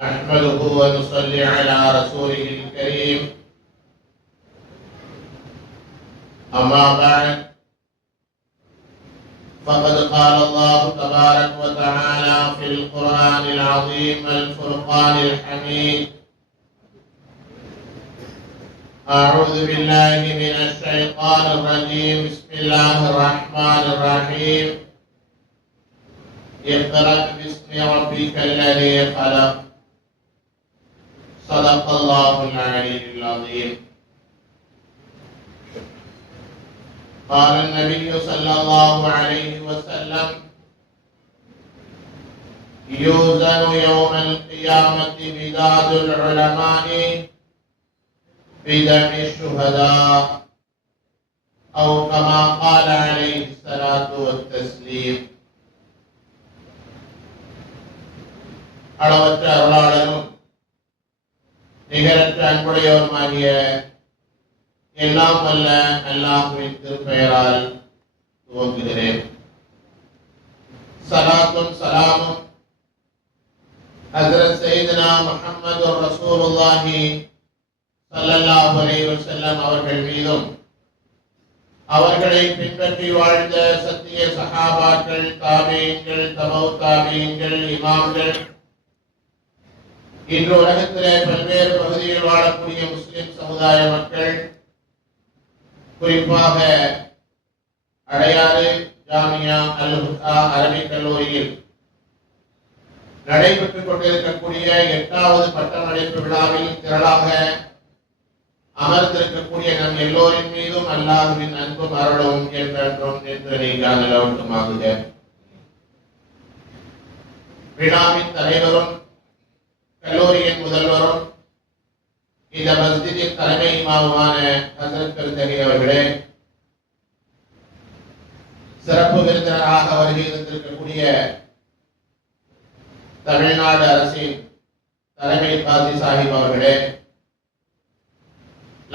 نحمده ونصلي على رسوله الكريم. أما بعد، فقد قال الله تبارك وتعالى في القرآن العظيم الفرقان الحميد: أعوذ بالله من الشيطان الرجيم. بسم الله الرحمن الرحيم. اقرأ باسم ربك الذي خلق. صدق الله العلي العظيم. قال النبي صلى الله عليه وسلم: يوزن يوم القيامة مداد العلماء بدم الشهداء، أو كما قال عليه الصلاة والتسليم. அளவற்ற அருளாளரும் நிகரற்ற அன்புடையவருமாகிய எல்லாம் வல்ல அல்லாஹ்வின் திருப்பெயரால் துவங்குகிறேன். சலாத்தும் சலாமும் ஹஜ்ரத் சையதுனா முஹம்மது ரசூலுல்லாஹி ஸல்லல்லாஹு அலைஹி வஸல்லம் அவர்கள் மீதும், அவர்களை பின்பற்றி வாழ்ந்த சத்திய சஹாபாக்கள், தாபீன்கள், தபவு தாபீன்கள், இமாம்கள், இன்று உலகத்திலே பல்வேறு பகுதியில் வாழக்கூடிய முஸ்லிம் சமுதாய மக்கள், குறிப்பாக அடையாறு ஜாமியா அல் ஹுதா அரபிக் கல்லூரியில் நடைபெற்றுக் கொண்டிருக்கக்கூடிய 8வது பட்டமளிப்பு விழாவில் திரளாக அமர்ந்திருக்கக்கூடிய நம் எல்லோரின் மீதும் அல்லாஹ்வின் அன்பும் அருளும் என்றென்றும் நின்று நீங்காது நிலவட்டுமாகுக. விழாவின் தலைவரும் கல்லூரியின் முதல்வரும் இந்த மஸ்ஜிதின் தலைமை இமாமுமான ஹஜ்ரத் பெருந்தகை அவர்களே, சிறப்பு விருந்தினராக வருகை தந்திருக்கக்கூடிய தமிழ்நாடு அரசின் தலைமை காசி சாஹிப் அவர்களே,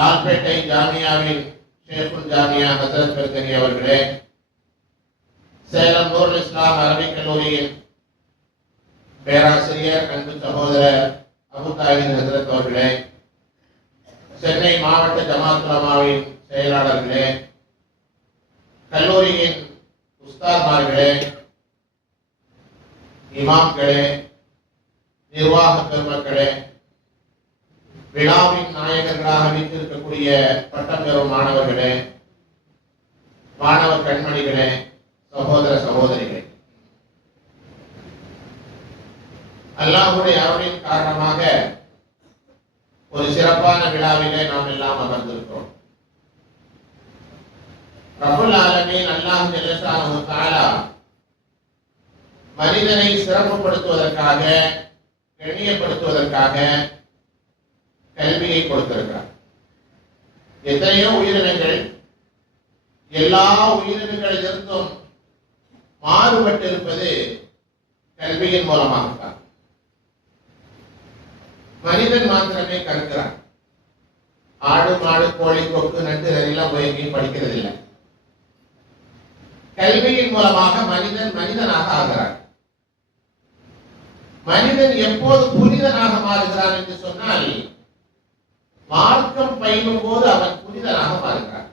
லால்பேட்டை ஜாமியாவின் ஷேகுல் ஜாமியா ஹஜ்ரத் பெருந்தகை அவர்களே, சேலம் நூருல் இஸ்லாம் அரபிக் கல்லூரியின் பேராசிரியர் அன்பு சகோதரர் அபு தாஹிர் ஹஜ்ரத் அவர்களே, சென்னை மாவட்ட ஜமாத் உலமாவின் செயலாளர்களே, கல்லூரியின் உஸ்தாத்மார்களே, இமாம்களே, நிர்வாக பெருமக்களே, விழாவின் நாயகர்களாக வீட்டிருக்கக்கூடிய பட்டம் பெறும் மாணவர்களே, மாணவ கண்மணிகளே, சகோதர சகோதரிகளே, அல்லாஹ்வுடைய அருளின் காரணமாக ஒரு சிறப்பான விழாவிலே நாம் எல்லாம் அமர்ந்திருக்கிறோம். ரப்புல் ஆலமீன் அல்லாஹ் ஜல்லஷானஹு தஆலா மனிதனை சிறப்புப்படுத்துவதற்காக, கண்ணியப்படுத்துவதற்காக கல்வியை கொடுத்திருக்கிறார். எத்தனையோ உயிரினங்கள் எல்லா உயிரினங்களிலிருந்தும் மாறுபட்டு இருப்பது கல்வியின் மூலமாகத்தான். மனிதன் மாத்திரமே கற்கிறான். ஆடு, மாடு, கோழி, கொக்கு, நண்டு இதெல்லாம் போய் எங்கேயும் படிக்கிறது இல்லை. கல்வியின் மூலமாக மனிதன் மனிதனாக ஆகிறான். மனிதன் எப்போது புனிதனாக மாறுகிறான் என்று சொன்னால், மார்க்கம் பயிலும் போது அவன் புனிதனாக மாறுகிறான்.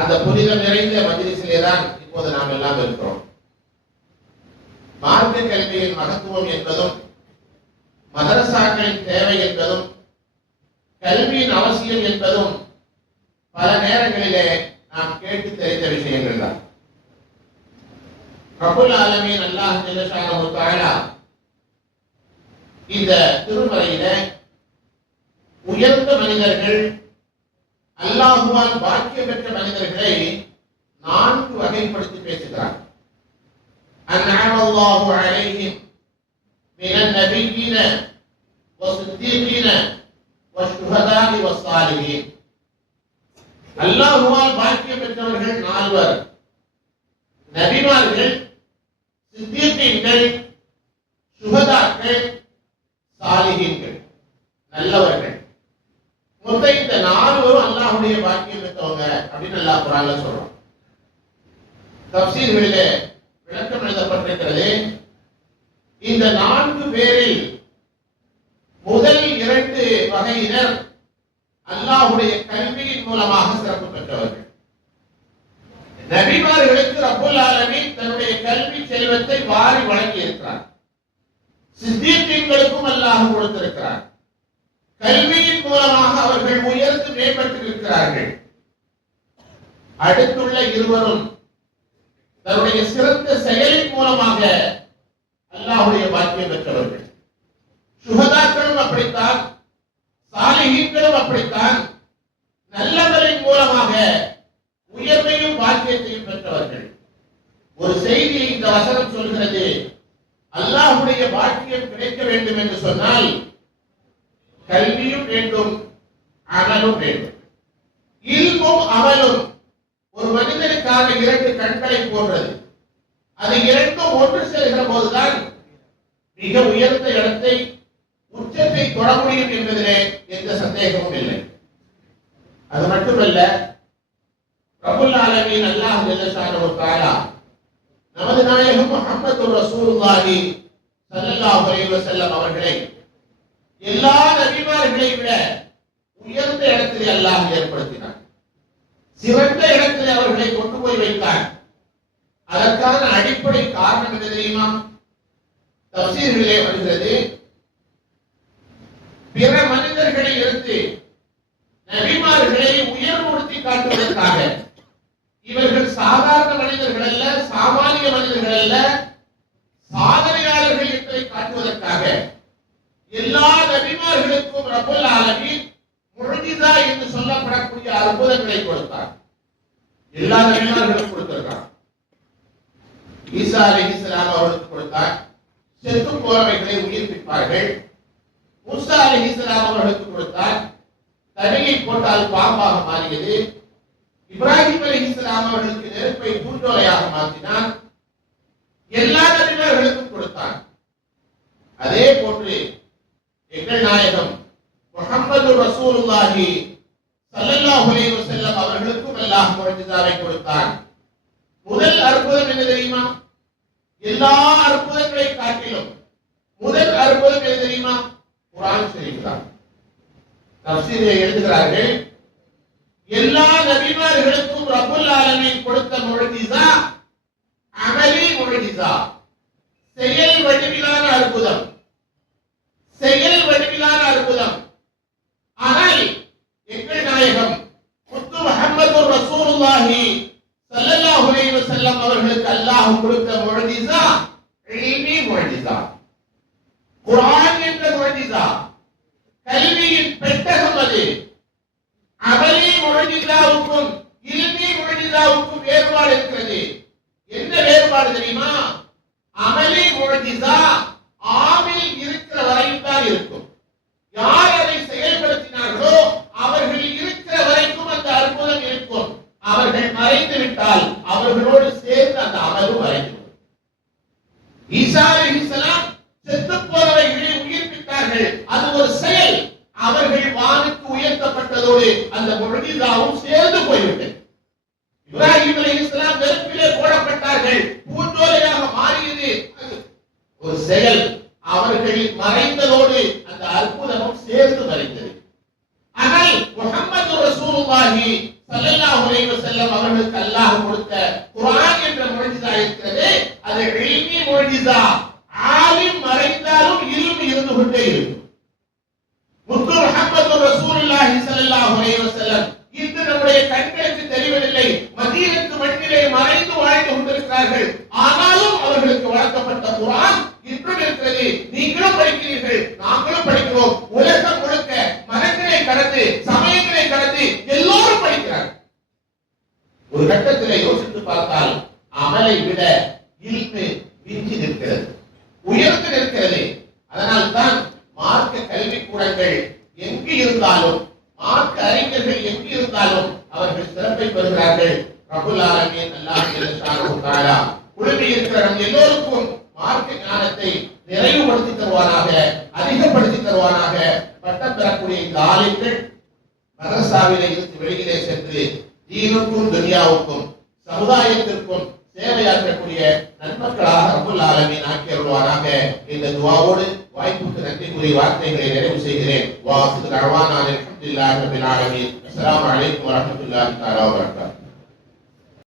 அந்த புனிதம் நிறைந்த மஜ்லிஸிலே தான் இப்போது நாம் எல்லாம் இருக்கிறோம். மார்க்க கல்வியின் மகத்துவம் என்பதும், மதரசாக்களின் தேவை என்பதும், கல்வியின் அவசியம் என்பதும் பல நேரங்களிலே நாம் கேட்டு தெரிந்த விஷயங்கள் தான். ரப்புல் ஆலமீன் அல்லாஹ் ஜல்லஷானஹு தஆலா இந்த திருமறையில உயர்ந்த மனிதர்கள், அல்லாஹ்வால் பாக்கியம் பெற்ற மனிதர்களை 4 வகைப்படுத்தி பேசுகிறார். அன்அமல்லாஹு அலைஹிம் மினன் நபிய்யின வஸ்ஸித்தீகீன வஷ்ஷுஹதாஇ வஸ்ஸாலிஹீன். அல்லாஹ்வால் பாக்கியம் பெற்றவர்கள் 4 நபிமார்கள், சித்தீகீன்கள், சுஹதாக்கள், சாலிஹீன்கள், நல்லவர்கள். மொத்தம் இந்த 4 அல்லாஹ்வுடைய பாக்கியம் பெற்றவங்க அப்படின்னு அல்லாஹ் குர்ஆன்ல சொல்றான். தஃப்சீர்களிலே விளக்கம் எழுதப்பட்டிருக்கிறது. இந்த 4 பேரில் முதல் 2 வகையினர் அல்லாஹ்வுடைய கல்வியின் மூலமாக சிறப்பு பெற்றவர்கள். நபிமார்களுக்கு ரப்பல் ஆலமீன் தன்னுடைய கல்வி செல்வத்தை வாரி வழங்கி இருக்கிறார். சித்தீக்கீன்களுக்கும் அல்லாஹ் கொடுத்திருக்கிறார். கல்வியின் மூலமாக அவர்கள் உயர்ந்து மேம்பட்டிருக்கிறார்கள். அடுத்துள்ள இருவரும் தன்னுடைய சிறந்த செயலின் மூலமாக அல்லாஹ்வுடைய பாக்கியம் பெற்றவர்கள். சுஹதாக்களும் அப்படித்தான், சாலிஹீன்களும் அப்படித்தான், நல்லவரின் மூலமாக உயர்வையும் பாக்கியத்தையும் பெற்றவர்கள். ஒரு செய்தி இந்த வசனம் சொல்கிறது, அல்லாஹ்வுடைய பாக்கியம் கிடைக்க வேண்டும் என்று சொன்னால் கல்வியும் வேண்டும், அமலும் வேண்டும். இல்மும் அமலும் ஒரு மனிதனுக்கான 2 கண்களை போன்றது. அது இரண்டும் ஒன்று சேர்கிற போதுதான் மிக உயர்ந்த இடத்தை, உச்சத்தை தொட முடியும் என்பதிலே எந்த சந்தேகமும் இல்லை. அது மட்டுமல்ல, ரப்பல் ஆலமீன் அல்லாஹ் ஜல்ல ஷானஹு தஆலா நமது நாயகம் முஹம்மது ரசூலுல்லாஹி ஸல்லல்லாஹு அலைஹி வஸல்லம் அவர்களை எல்லா நபிமார்களை விட உயர்ந்த இடத்திலே அல்லாஹ் ஏற்படுத்தினார். சிறந்த இடத்திலே அவர்களை கொண்டு போய் வைத்தார். அதற்கான அடிப்படை காரணம் என்ன தெரியுமா? தஃசீரிலே வருகிறது, பிற மனிதர்களில் இருந்து நபிமார்களை உயர்வுபடுத்தி காட்டுவதற்காக. இவர்கள் சாதாரண மனிதர்கள் அல்ல, சாமானிய மனிதர்கள் அல்ல, சாதனையாளர்கள் என்பதை காட்டுவதற்காக எல்லா நபிமார்களுக்கும் ரப்பல் ஆலமீன் முஅஜிஸா என்று சொல்லப்படக்கூடிய அற்புதங்களை கொடுத்தார். எல்லா நபிமார்களுக்கும் கொடுத்திருக்கிறார். ஈசா அலைஹிஸ்ஸலாம் அவர்களுக்கு கொடுத்தார், செத்து போனவைகளை உயிர்ப்பிப்பார்கள். மூசா அலைஹிஸ்ஸலாம் அவர்களுக்கு கொடுத்தார், தடியை போட்டால் பாம்பாக மாறியது. இப்ராஹிம் அலைஹிஸ்ஸலாம் அவர்களுக்கு நெருப்பை பூஞ்சோலையாக மாற்றினான். எல்லா நபிமார்களுக்கும் கொடுத்தான். அதே போன்று எங்கள் நாயகம் முஹம்மது ரசூலுல்லாஹி ஸல்லல்லாஹு அலைஹி வஸல்லம் அவர்களுக்கும் அல்லாஹ் முஅஜிஸாவை கொடுத்தான். முதல் அற்புதம் என்ன தெரியுமா? எல்லா அற்புதங்களை காட்டிலும் முதல் அற்புதம் என்ன தெரியுமா? குர்ஆன் ஷரீஃப் தான். தஃசீரில் எழுதுகிறார்கள், எல்லா நபிமார்களுக்கும் ரப்பல் ஆலமீன் கொடுத்த முஅஜிஸா அமலி முஅஜிஸா, செயல் வடிவிலான அற்புதம், செயல் வடிவிலான அற்புதம். ஆனால் எங்கள் நாயகம் முத்து முஹம்மது ரசூலுல்லாஹி ஸல்லல்லாஹு அலைஹி வஸல்லம் அவர்களுக்கு அல்லாஹ் கொடுத்த முஅஜிஸா இல்மி முஅஜிஸா, குர்ஆன் என்ற முஅஜிஸா, கல்வியின் பெட்டகம். அது அமலி முஅஜிஸாவுக்கும் இல்மி முஅஜிஸாவுக்கும் வேறுபாடு இருக்கிறது. என்ன வேறுபாடு தெரியுமா? அமலி முஅஜிஸா ஆமில் இருக்கிற வரைக்கும் தான் இருக்கும். யார் அதை செயல்படுத்தினார்களோ அவர்கள் இருக்கிற வரைக்கும் அந்த அற்புதம் இருக்கும். அவர்கள் மறைந்து விட்டால் அவர்களோடு சேர்ந்து அந்த அமலும் மறைந்துவிடும். ஈசா அலைஹிஸ்ஸலாம் செத்து போனவைகளை உயிர்ப்பித்தார்கள். அது ஒரு செயல். அவர்கள் வானுக்கு உயர்த்தப்பட்டதோடு அந்த முஅஜிஸாவும் சேர்ந்து போய்விட்டது. இப்ராஹிம் அலைஹிஸ்ஸலாம் நெருப்பிலே போடப்பட்டார்கள், பூஞ்சோலையாக மாறியது. ஒரு செயல். அவர்கள் மறைந்ததோடு அந்த அற்புதமும் சேர்ந்து மறைந்தது. ஆனால் முஹம்மது ரசூலுல்லாஹி ஸல்லல்லாஹு அலைஹி வஸல்லம் அவர்களுக்கு அல்லாஹ் கொடுத்த குர்ஆன் என்ற முஅஜிஸா இருக்கிறது. அது இல்மி முஅஜிஸா. ஆலிம் மறைந்தாலும் இல்ம் இருந்து கொண்டே இருக்கும். முத்து முஹம்மது ரசூலுல்லாஹி ஸல்லல்லாஹு அலைஹி வஸல்லம் இன்று நம்முடைய கண்களுக்கு தெரியவில்லை. மதீனத்து மண்ணிலே மறைந்து வாழ்ந்து கொண்டிருக்கிறார்கள். ஆனாலும் அவர்களுக்கு வழங்கப்பட்ட குர்ஆன் இன்றும் இருக்கிறது. நீங்களும் படிக்கிறீர்கள், நாங்களும் படிக்கிறோம். உலகம் முழுக்க மதங்களை கடந்து, சமயங்களை கடந்து எல்லோரும் படிக்கிறார்கள். ஒரு கட்டத்திலே யோசித்து பார்த்தால் அமலை விட இல்மு விஞ்சி நிற்கிறது, உயர்ந்து நிற்கிறது. அதனால் தான் மார்க்க கல்வி கூடங்கள் எங்கு இருந்தாலும், மார்க்க அறிஞர்கள் எங்கு இருந்தாலும் அவர்கள் சிறப்பை பெறுகிறார்கள். ரப்பல் ஆலமீன் அல்லாஹ் ஜல்ல ஷானஹு தஆலா குழுமி இருக்கிற நம் எல்லோருக்கும் மார்க்க ஞானத்தை நிறைவுபடுத்தி தருவானாக, அதிகப்படுத்தி தருவானாக. பட்டம் பெறக்கூடிய இந்த ஆலிம்கள் மதரசாவிலே இருந்து வெளியிலே சென்று தீனுக்கும் துனியாவுக்கும் சமுதாயத்திற்கும் சேவையாற்றக்கூடிய நன்மக்களாக ரப்பல் ஆலமீன் ஆக்கி அருள்வானாக. இந்த துஆவோடு வாய்ப்புக்கு நன்றி கூறி வார்த்தைகளை நிறைவு செய்கிறேன். வாஹிரு தஅவானா அல்ஹம்துலில்லாஹி ரப்பில் ஆலமீன். அஸ்ஸலாமு அலைக்கும் வரஹ்மத்துல்லாஹி தஆலா வபரகாத்துஹு.